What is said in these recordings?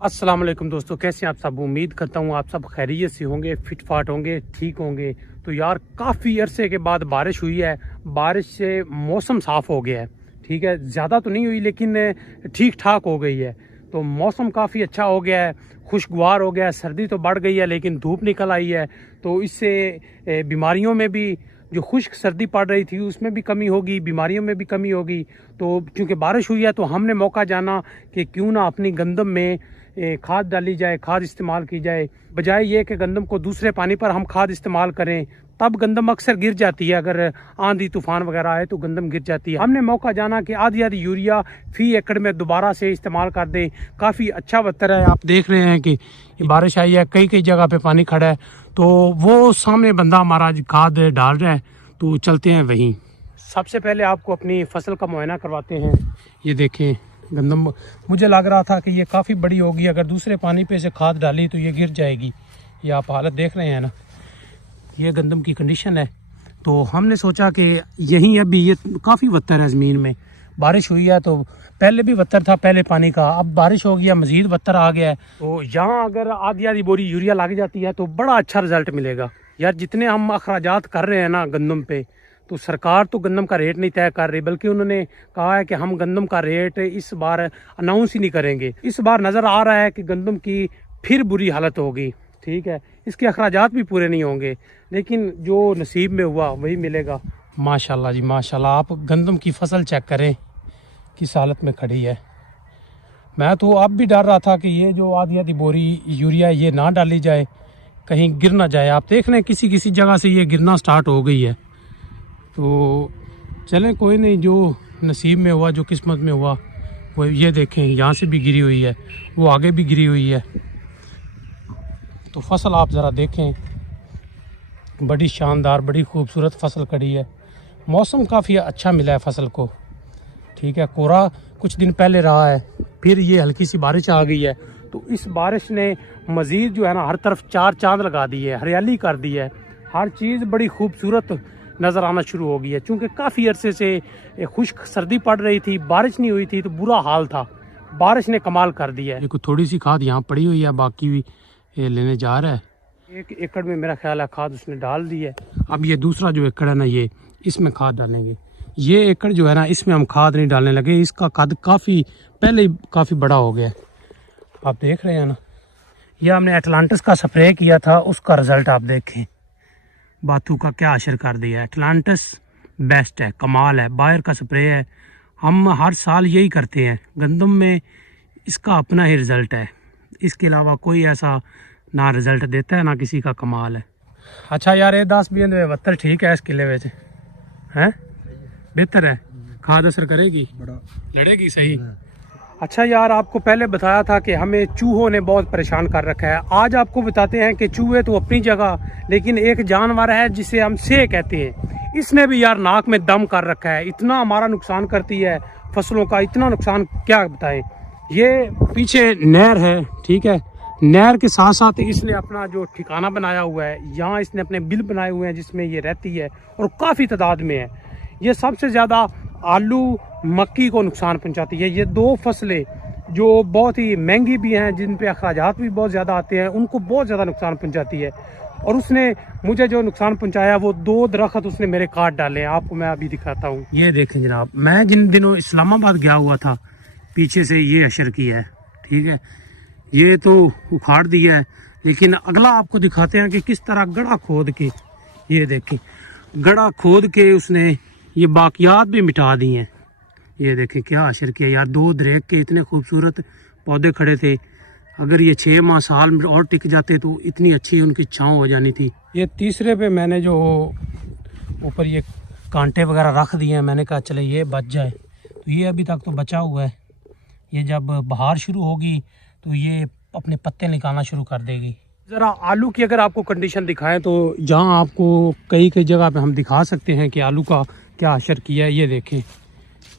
अस्सलाम वालेकुम दोस्तों, कैसे हैं आप सब। उम्मीद करता हूँ आप सब खैरियत से होंगे, फिट फाट होंगे, ठीक होंगे। तो यार काफ़ी अरसे के बाद बारिश हुई है। बारिश से मौसम साफ़ हो गया है। ठीक है, ज़्यादा तो नहीं हुई लेकिन ठीक ठाक हो गई है। तो मौसम काफ़ी अच्छा हो गया है, खुशगवार हो गया है। सर्दी तो बढ़ गई है लेकिन धूप निकल आई है। तो इससे बीमारियों में भी, जो खुश्क सर्दी पड़ रही थी उसमें भी कमी होगी, बीमारियों में भी कमी होगी। तो क्योंकि बारिश हुई है तो हमने मौका जाना कि क्यों ना अपनी गंदम में खाद डाली जाए, खाद इस्तेमाल की जाए। बजाय ये कि गंदम को दूसरे पानी पर हम खाद इस्तेमाल करें, तब गंदम अक्सर गिर जाती है। अगर आंधी तूफान वगैरह आए तो गंदम गिर जाती है। हमने मौका जाना कि आधी आधी यूरिया फी एकड़ में दोबारा से इस्तेमाल कर दें। काफ़ी अच्छा बहतर है। आप देख रहे हैं कि बारिश आई है, कई कई जगह पे पानी खड़ा है। तो वो सामने बंदा हमारा खाद डाल रहा है, तो चलते हैं वहीं। सबसे पहले आपको अपनी फसल का मुआयना करवाते हैं। ये देखें गंदम, मुझे लग रहा था कि ये काफ़ी बड़ी होगी, अगर दूसरे पानी पे से खाद डाली तो ये गिर जाएगी। ये आप हालत देख रहे हैं ना, ये गंदम की कंडीशन है। तो हमने सोचा कि यहीं अभी ये काफ़ी वत्तर है ज़मीन में। बारिश हुई है तो पहले भी वत्तर था पहले पानी का, अब बारिश हो गया मज़ीद वत्तर आ गया है। तो यहाँ अगर आधी आधी बोरी यूरिया लग जाती है तो बड़ा अच्छा रिजल्ट मिलेगा। यार जितने हम अखराजात कर रहे हैं ना गंदम पे, तो सरकार तो गंदम का रेट नहीं तय कर रही, बल्कि उन्होंने कहा है कि हम गंदम का रेट इस बार अनाउंस ही नहीं करेंगे। इस बार नज़र आ रहा है कि गंदम की फिर बुरी हालत होगी। ठीक है, इसके अखराजात भी पूरे नहीं होंगे, लेकिन जो नसीब में हुआ वही मिलेगा। माशाल्लाह जी माशाल्लाह, आप गंदम की फसल चेक करें किस हालत में खड़ी है। मैं तो अब भी डर रहा था कि ये जो आधी आधी बोरी यूरिया ये ना डाली जाए, कहीं गिर ना जाए। आप देख रहे हैं किसी किसी जगह से ये गिरना स्टार्ट हो गई है। तो चलें कोई नहीं, जो नसीब में हुआ, जो किस्मत में हुआ वो। ये देखें यहाँ से भी गिरी हुई है, वो आगे भी गिरी हुई है। तो फसल आप ज़रा देखें, बड़ी शानदार बड़ी खूबसूरत फसल खड़ी है। मौसम काफ़ी अच्छा मिला है फसल को। ठीक है, कोहरा कुछ दिन पहले रहा है, फिर ये हल्की सी बारिश आ गई है। तो इस बारिश ने मज़ीद जो है ना हर तरफ चार चांद लगा दी है, हरियाली कर दी है। हर चीज़ बड़ी खूबसूरत नज़र आना शुरू हो गई है। चूँकि काफ़ी अरसे से खुश्क सर्दी पड़ रही थी, बारिश नहीं हुई थी, तो बुरा हाल था। बारिश ने कमाल कर दिया है। देखो थोड़ी सी खाद यहाँ पड़ी हुई है, बाकी भी ये लेने जा रहा है। 1 एकड़ में मेरा ख्याल है खाद उसने डाल दी है। अब ये दूसरा जो एकड़ है ना, ये इसमें खाद डालेंगे। ये एकड़ जो है ना, इसमें हम खाद नहीं डालने लगे, इसका कद काफ़ी पहले ही काफ़ी बड़ा हो गया। आप देख रहे हैं ना, ये हमने एटलांटिस का स्प्रे किया था, उसका रिज़ल्ट आप देखें। बाथू का क्या असर कर दिया है। एटलांटिस बेस्ट है, कमाल है, बायर का स्प्रे है। हम हर साल यही करते हैं गंदम में, इसका अपना ही रिज़ल्ट है। इसके अलावा कोई ऐसा ना रिज़ल्ट देता है ना किसी का कमाल है। अच्छा यार, ये 10-20 ठीक है, इस किले में है बेहतर है। खाद असर करेगी, लड़ेगी सही। अच्छा यार, आपको पहले बताया था कि हमें चूहों ने बहुत परेशान कर रखा है। आज आपको बताते हैं कि चूहे तो अपनी जगह, लेकिन एक जानवर है जिसे हम सेह कहते हैं, इसने भी यार नाक में दम कर रखा है। इतना हमारा नुकसान करती है फसलों का, इतना नुकसान क्या बताएं। ये पीछे नहर है, ठीक है, नहर के साथ साथ इसने अपना जो ठिकाना बनाया हुआ है, यहाँ इसने अपने बिल बनाए हुए हैं जिसमें ये रहती है, और काफ़ी तादाद में है। ये सबसे ज़्यादा आलू मक्की को नुकसान पहुंचाती है। ये 2 फसलें जो बहुत ही महंगी भी हैं, जिन पे अखराजात भी बहुत ज़्यादा आते हैं, उनको बहुत ज़्यादा नुकसान पहुंचाती है। और उसने मुझे जो नुकसान पहुंचाया, वो 2 दरख्त उसने मेरे काट डाले हैं। आपको मैं अभी दिखाता हूँ। ये देखें जनाब, मैं जिन दिनों इस्लामाबाद गया हुआ था, पीछे से ये असर किया है। ठीक है, ये तो उखाड़ दिया है, लेकिन अगला आपको दिखाते हैं कि किस तरह गड़ा खोद के, ये देखें गड़ा खोद के उसने ये बाकियात भी मिटा दी हैं। ये देखें क्या असर किया यार। 2 दरेक के इतने खूबसूरत पौधे खड़े थे, अगर ये 6 माह साल में और टिक जाते तो इतनी अच्छी उनकी छाँव हो जानी थी। ये तीसरे पे मैंने जो ऊपर ये कांटे वगैरह रख दिए हैं, मैंने कहा चले ये बच जाए। तो ये अभी तक तो बचा हुआ है, ये जब बहार शुरू होगी तो ये अपने पत्ते निकालना शुरू कर देगी। ज़रा आलू की अगर आपको कंडीशन दिखाएं तो जहां आपको कई कई जगह पे हम दिखा सकते हैं कि आलू का क्या असर किया है। ये देखें,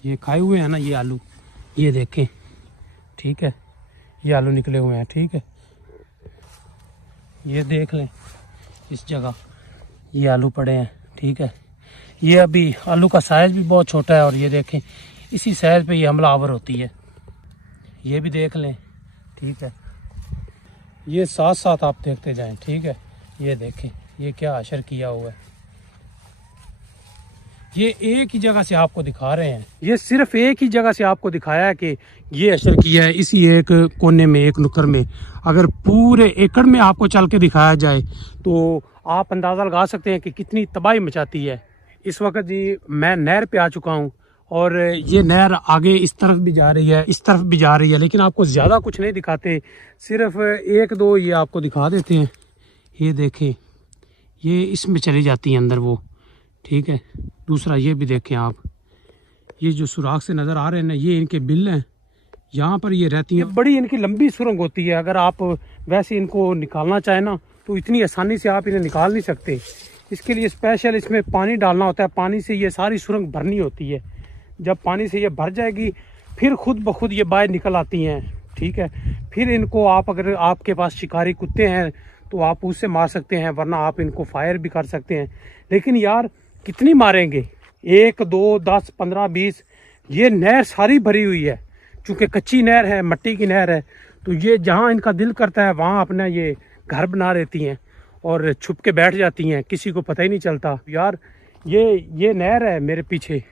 ये खाए हुए हैं ना ये आलू, ये देखें, ठीक है, ये आलू निकले हुए हैं। ठीक है, ये देख लें इस जगह ये आलू पड़े हैं। ठीक है, ये अभी आलू का साइज़ भी बहुत छोटा है, और ये देखें इसी साइज़ पे ये हमलावर होती है। ये भी देख लें। ठीक है, ये साथ साथ आप देखते जाएं, ठीक है। ये देखें ये क्या अशर किया हुआ है, ये एक ही जगह से आपको दिखा रहे हैं, ये सिर्फ एक ही जगह से आपको दिखाया है कि ये अशर किया है इसी एक कोने में, एक नुक्कर में। अगर पूरे एकड़ में आपको चल के दिखाया जाए तो आप अंदाज़ा लगा सकते हैं कि कितनी तबाही मचाती है। इस वक्त जी मैं नहर पे आ चुका हूँ और ये नहर आगे इस तरफ भी जा रही है, इस तरफ भी जा रही है, लेकिन आपको ज़्यादा कुछ नहीं दिखाते, सिर्फ एक दो ये आपको दिखा देते हैं। ये देखें ये इसमें चली जाती हैं अंदर वो, ठीक है। दूसरा ये भी देखें आप, ये जो सुराख से नज़र आ रहे हैं ना, ये इनके बिल हैं, यहाँ पर ये रहती हैं। बड़ी इनकी लंबी सुरंग होती है, अगर आप वैसे इनको निकालना चाहें ना तो इतनी आसानी से आप इन्हें निकाल नहीं सकते। इसके लिए स्पेशल इसमें पानी डालना होता है, पानी से ये सारी सुरंग भरनी होती है। जब पानी से ये भर जाएगी फिर खुद ब खुद ये बाहर निकल आती हैं, ठीक है। फिर इनको आप, अगर आपके पास शिकारी कुत्ते हैं तो आप उससे मार सकते हैं, वरना आप इनको फायर भी कर सकते हैं। लेकिन यार कितनी मारेंगे, 1 2 10 15 20, ये नहर सारी भरी हुई है। चूँकि कच्ची नहर है, मट्टी की नहर है, तो ये जहाँ इनका दिल करता है वहाँ अपना ये घर बना लेती हैं और छुप के बैठ जाती हैं, किसी को पता ही नहीं चलता। यार ये नहर है मेरे पीछे,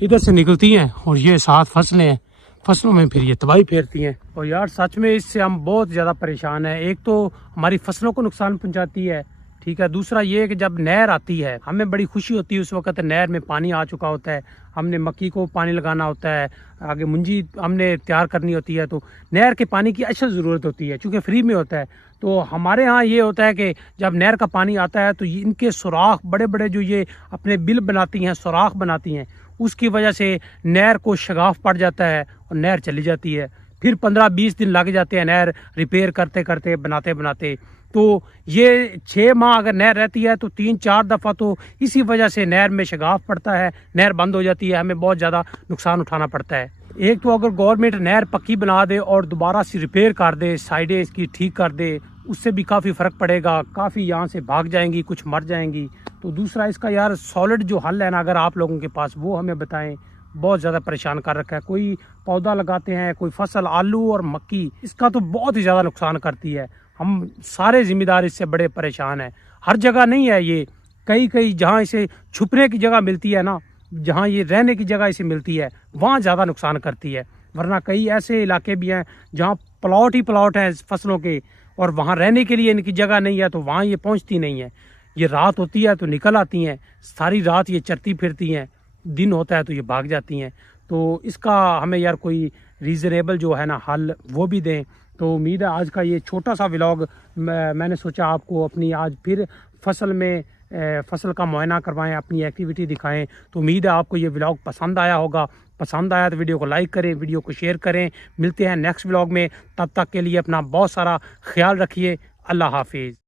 इधर से निकलती हैं और ये साथ फसलें हैं, फसलों में फिर ये तबाही फेरती हैं। और यार सच में इससे हम बहुत ज़्यादा परेशान हैं। एक तो हमारी फसलों को नुकसान पहुंचाती है, ठीक है। दूसरा ये कि जब नहर आती है हमें बड़ी खुशी होती है, उस वक्त नहर में पानी आ चुका होता है, हमने मक्की को पानी लगाना होता है, आगे मुंजी हमने तैयार करनी होती है, तो नहर के पानी की अच्छा ज़रूरत होती है, चूँकि फ्री में होता है। तो हमारे यहाँ ये होता है कि जब नहर का पानी आता है तो इनके सुराख बड़े बड़े जो ये अपने बिल बनाती हैं, सुराख बनाती हैं, उसकी वजह से नहर को शगाफ पड़ जाता है और नहर चली जाती है। फिर 15-20 दिन लग जाते हैं नहर रिपेयर करते करते, बनाते बनाते। तो ये 6 माह अगर नहर रहती है तो 3-4 दफ़ा तो इसी वजह से नहर में शगाफ पड़ता है, नहर बंद हो जाती है, हमें बहुत ज़्यादा नुकसान उठाना पड़ता है। एक तो अगर गवर्नमेंट नहर पक्की बना दे और दोबारा से रिपेयर कर दे, साइडें इसकी ठीक कर दे, उससे भी काफ़ी फ़र्क पड़ेगा, काफ़ी यहाँ से भाग जाएंगी, कुछ मर जाएंगी। तो दूसरा इसका यार सॉलिड जो हल है ना, अगर आप लोगों के पास, वो हमें बताएं। बहुत ज़्यादा परेशान कर रखा है। कोई पौधा लगाते हैं, कोई फसल आलू और मक्की, इसका तो बहुत ही ज़्यादा नुकसान करती है। हम सारे ज़िम्मेदार इससे बड़े परेशान हैं। हर जगह नहीं है ये, कई जहाँ इसे छुपने की जगह मिलती है ना, जहाँ ये रहने की जगह इसे मिलती है, वहाँ ज़्यादा नुकसान करती है। वरना कई ऐसे इलाके भी हैं जहाँ प्लॉट ही प्लॉट हैं फसलों के, और वहाँ रहने के लिए इनकी जगह नहीं है, तो वहाँ ये पहुँचती नहीं है। ये रात होती है तो निकल आती हैं, सारी रात ये चरती फिरती हैं, दिन होता है तो ये भाग जाती हैं। तो इसका हमें यार कोई रीज़नेबल जो है ना हल वो भी दें। तो उम्मीद है आज का ये छोटा सा व्लॉग मैंने सोचा आपको अपनी आज फिर फसल का मुआयना करवाएं, अपनी एक्टिविटी दिखाएं। तो उम्मीद है आपको ये व्लॉग पसंद आया होगा। पसंद आया तो वीडियो को लाइक करें, वीडियो को शेयर करें। मिलते हैं नेक्स्ट व्लॉग में, तब तक के लिए अपना बहुत सारा ख्याल रखिए। अल्लाह हाफिज़।